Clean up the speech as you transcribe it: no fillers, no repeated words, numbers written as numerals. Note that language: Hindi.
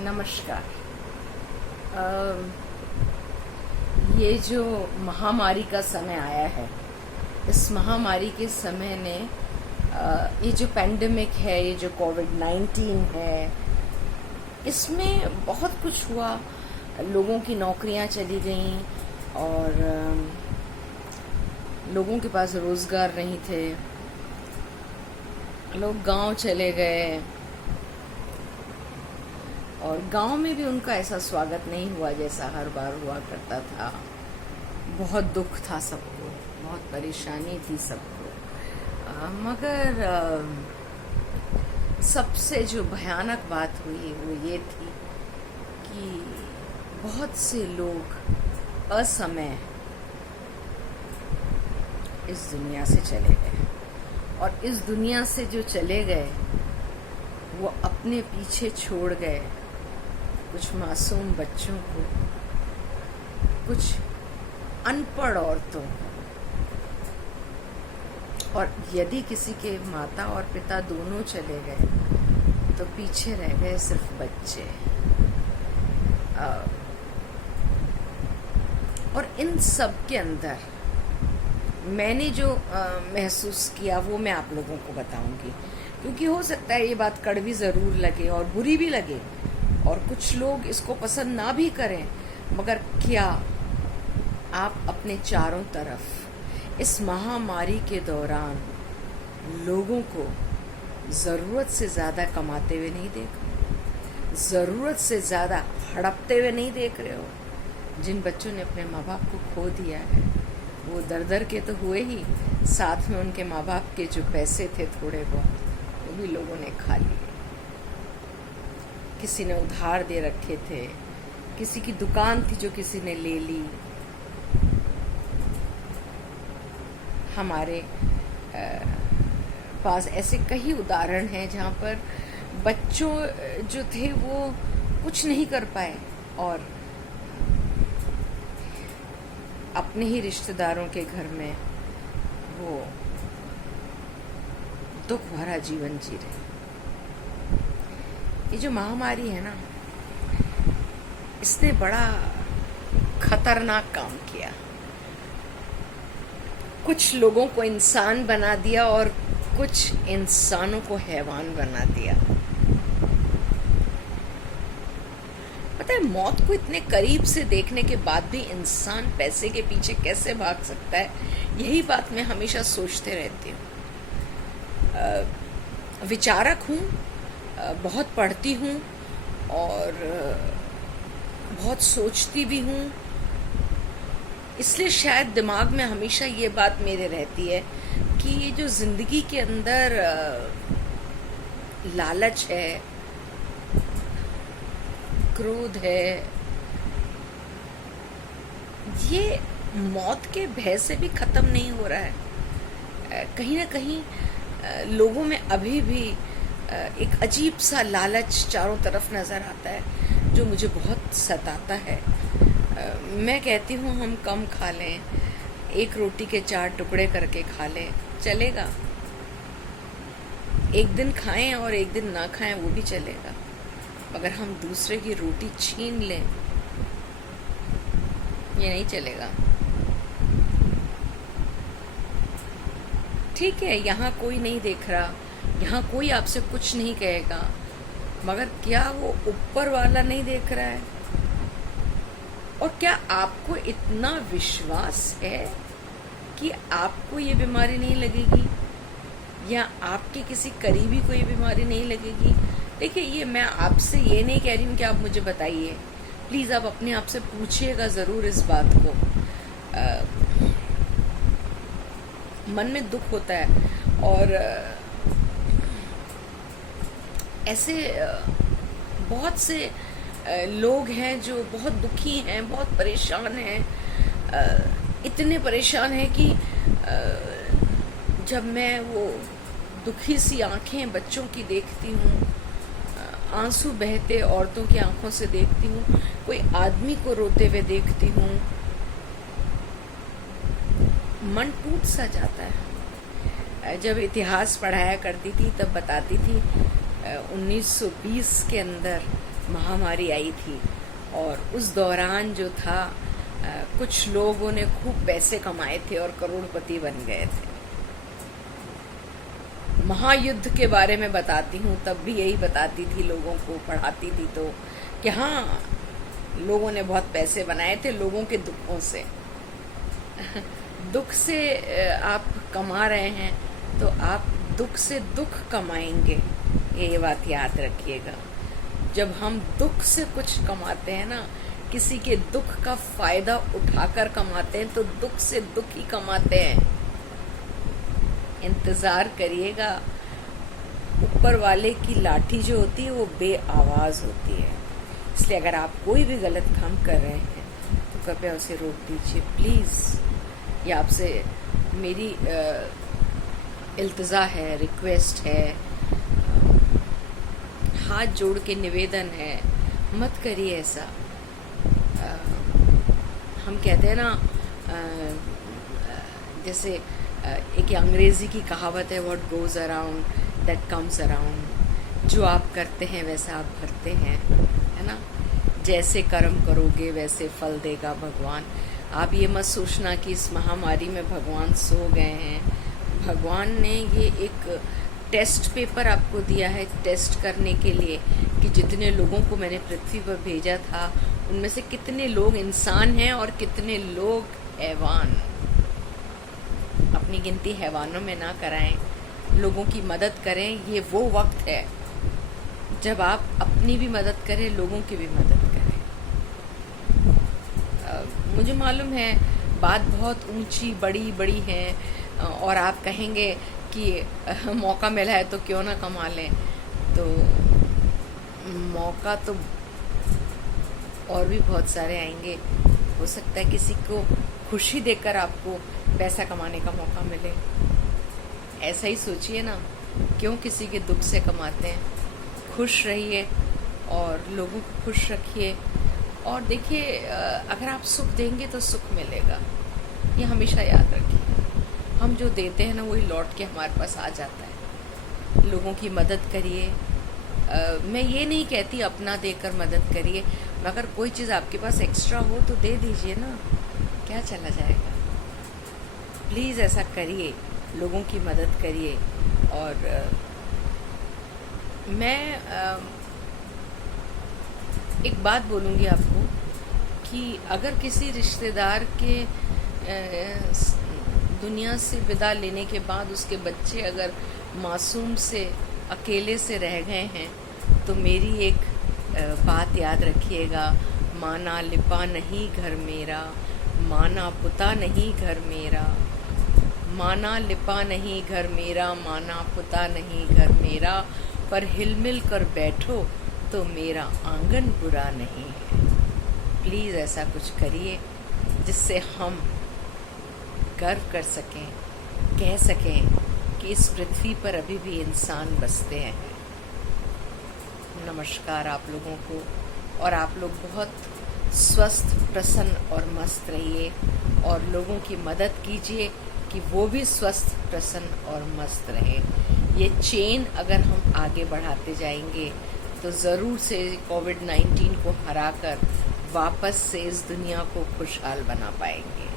नमस्कार। ये जो महामारी का समय आया है, इस महामारी के समय ने ये जो पैंडेमिक है, ये जो कोविड-19 है, इसमें बहुत कुछ हुआ। लोगों की नौकरियां चली गईं और लोगों के पास रोजगार नहीं थे। लोग गांव चले गए और गांव में भी उनका ऐसा स्वागत नहीं हुआ जैसा हर बार हुआ करता था। बहुत दुख था सबको, बहुत परेशानी थी सबको। मगर सबसे जो भयानक बात हुई वो ये थी कि बहुत से लोग असमय इस दुनिया से चले गए, और इस दुनिया से जो चले गए वो अपने पीछे छोड़ गए कुछ मासूम बच्चों को, कुछ अनपढ़ औरतों को, और यदि किसी के माता और पिता दोनों चले गए तो पीछे रह गए सिर्फ बच्चे। और इन सब के अंदर मैंने जो महसूस किया वो मैं आप लोगों को बताऊंगी, क्योंकि हो सकता है ये बात कड़वी जरूर लगे और बुरी भी लगे और कुछ लोग इसको पसंद ना भी करें। मगर क्या आप अपने चारों तरफ इस महामारी के दौरान लोगों को जरूरत से ज्यादा कमाते हुए नहीं देख रहे, जरूरत से ज्यादा हड़पते हुए नहीं देख रहे हो? जिन बच्चों ने अपने माँ बाप को खो दिया है वो दर दर के तो हुए ही, साथ में उनके माँ बाप के जो पैसे थे थोड़े बहुत वो भी लोगों ने खा लिए। किसी ने उधार दे रखे थे, किसी की दुकान थी जो किसी ने ले ली। हमारे पास ऐसे कई उदाहरण हैं जहाँ पर बच्चों जो थे वो कुछ नहीं कर पाए और अपने ही रिश्तेदारों के घर में वो दुख भरा जीवन जी रहे। ये जो महामारी है ना, इसने बड़ा खतरनाक काम किया। कुछ लोगों को इंसान बना दिया और कुछ इंसानों को हैवान बना दिया। पता है, मौत को इतने करीब से देखने के बाद भी इंसान पैसे के पीछे कैसे भाग सकता है? यही बात मैं हमेशा सोचते रहती हूँ। विचारक हूँ, बहुत पढ़ती हूँ और बहुत सोचती भी हूँ, इसलिए शायद दिमाग में हमेशा ये बात मेरे रहती है कि ये जो जिंदगी के अंदर लालच है, क्रोध है, ये मौत के भय से भी खत्म नहीं हो रहा है। कहीं ना कहीं लोगों में अभी भी एक अजीब सा लालच चारों तरफ नजर आता है जो मुझे बहुत सताता है। मैं कहती हूँ हम कम खा लें, एक रोटी के 4 टुकड़े करके खा लें, चलेगा। एक दिन खाएं और एक दिन ना खाएं वो भी चलेगा, मगर हम दूसरे की रोटी छीन लें ये नहीं चलेगा। ठीक है, यहाँ कोई नहीं देख रहा, यहाँ कोई आपसे कुछ नहीं कहेगा, मगर क्या वो ऊपर वाला नहीं देख रहा है? और क्या आपको इतना विश्वास है कि आपको ये बीमारी नहीं लगेगी या आपके किसी करीबी को ये बीमारी नहीं लगेगी? देखिए, ये मैं आपसे ये नहीं कह रही हूँ कि आप मुझे बताइए, प्लीज आप अपने आप से पूछिएगा जरूर इस बात को। मन में दुख होता है और ऐसे बहुत से लोग हैं जो बहुत दुखी हैं, बहुत परेशान हैं। इतने परेशान हैं कि जब मैं वो दुखी सी आंखें बच्चों की देखती हूँ, आंसू बहते औरतों की आंखों से देखती हूँ, कोई आदमी को रोते हुए देखती हूँ, मन टूट सा जाता है। जब इतिहास पढ़ाया करती थी तब बताती थी 1920 के अंदर महामारी आई थी, और उस दौरान जो था कुछ लोगों ने खूब पैसे कमाए थे और करोड़पति बन गए थे। महायुद्ध के बारे में बताती हूँ, तब भी यही बताती थी लोगों को, पढ़ाती थी तो, कि हाँ लोगों ने बहुत पैसे बनाए थे लोगों के दुखों से। दुख से आप कमा रहे हैं तो आप दुख से दुख कमाएंगे, ये बात याद रखिएगा। जब हम दुख से कुछ कमाते हैं ना, किसी के दुख का फायदा उठाकर कमाते हैं, तो दुख से दुख ही कमाते हैं। इंतजार करिएगा, ऊपर वाले की लाठी जो होती है वो बेआवाज होती है। इसलिए अगर आप कोई भी गलत काम कर रहे हैं तो कृपया उसे रोक दीजिए प्लीज। ये आपसे मेरी इल्तिजा है, रिक्वेस्ट है, हाथ जोड़ के निवेदन है, मत करिए ऐसा। हम कहते हैं ना, जैसे एक अंग्रेजी की कहावत है, what goes around that comes around. जो आप करते हैं वैसा आप भरते हैं, है ना। जैसे कर्म करोगे वैसे फल देगा भगवान। आप ये मत सोचना कि इस महामारी में भगवान सो गए हैं। भगवान ने ये एक टेस्ट पेपर आपको दिया है, टेस्ट करने के लिए कि जितने लोगों को मैंने पृथ्वी पर भेजा था उनमें से कितने लोग इंसान हैं और कितने लोग हैवान। अपनी गिनती हैवानों में ना कराएं, लोगों की मदद करें। ये वो वक्त है जब आप अपनी भी मदद करें, लोगों की भी मदद करें। मुझे मालूम है बात बहुत ऊंची बड़ी है, और आप कहेंगे कि मौका मिला है तो क्यों ना कमा लें। तो मौका तो और भी बहुत सारे आएंगे। हो सकता है किसी को खुशी देकर आपको पैसा कमाने का मौका मिले। ऐसा ही सोचिए ना, क्यों किसी के दुख से कमाते हैं। खुश रहिए और लोगों को खुश रखिए, और देखिए अगर आप सुख देंगे तो सुख मिलेगा। ये हमेशा याद रखिए। हम जो देते हैं ना वही लौट के हमारे पास आ जाता है। लोगों की मदद करिए। मैं ये नहीं कहती अपना देकर मदद करिए, मगर कोई चीज़ आपके पास एक्स्ट्रा हो तो दे दीजिए ना, क्या चला जाएगा। प्लीज़ ऐसा करिए, लोगों की मदद करिए। और मैं एक बात बोलूँगी आपको कि अगर किसी रिश्तेदार के दुनिया से विदा लेने के बाद उसके बच्चे अगर मासूम से अकेले से रह गए हैं, तो मेरी एक बात याद रखिएगा, माना लिपा नहीं घर मेरा, माना पुता नहीं घर मेरा, माना लिपा नहीं घर मेरा, माना पुता नहीं घर मेरा, पर हिलमिल कर बैठो तो मेरा आंगन बुरा नहीं है। प्लीज़ ऐसा कुछ करिए जिससे हम गर्व कर सकें, कह सकें कि इस पृथ्वी पर अभी भी इंसान बसते हैं। नमस्कार आप लोगों को, और आप लोग बहुत स्वस्थ, प्रसन्न और मस्त रहिए, और लोगों की मदद कीजिए कि वो भी स्वस्थ, प्रसन्न और मस्त रहे। ये चेन अगर हम आगे बढ़ाते जाएंगे तो ज़रूर से कोविड-19 को हराकर वापस से इस दुनिया को खुशहाल बना पाएंगे।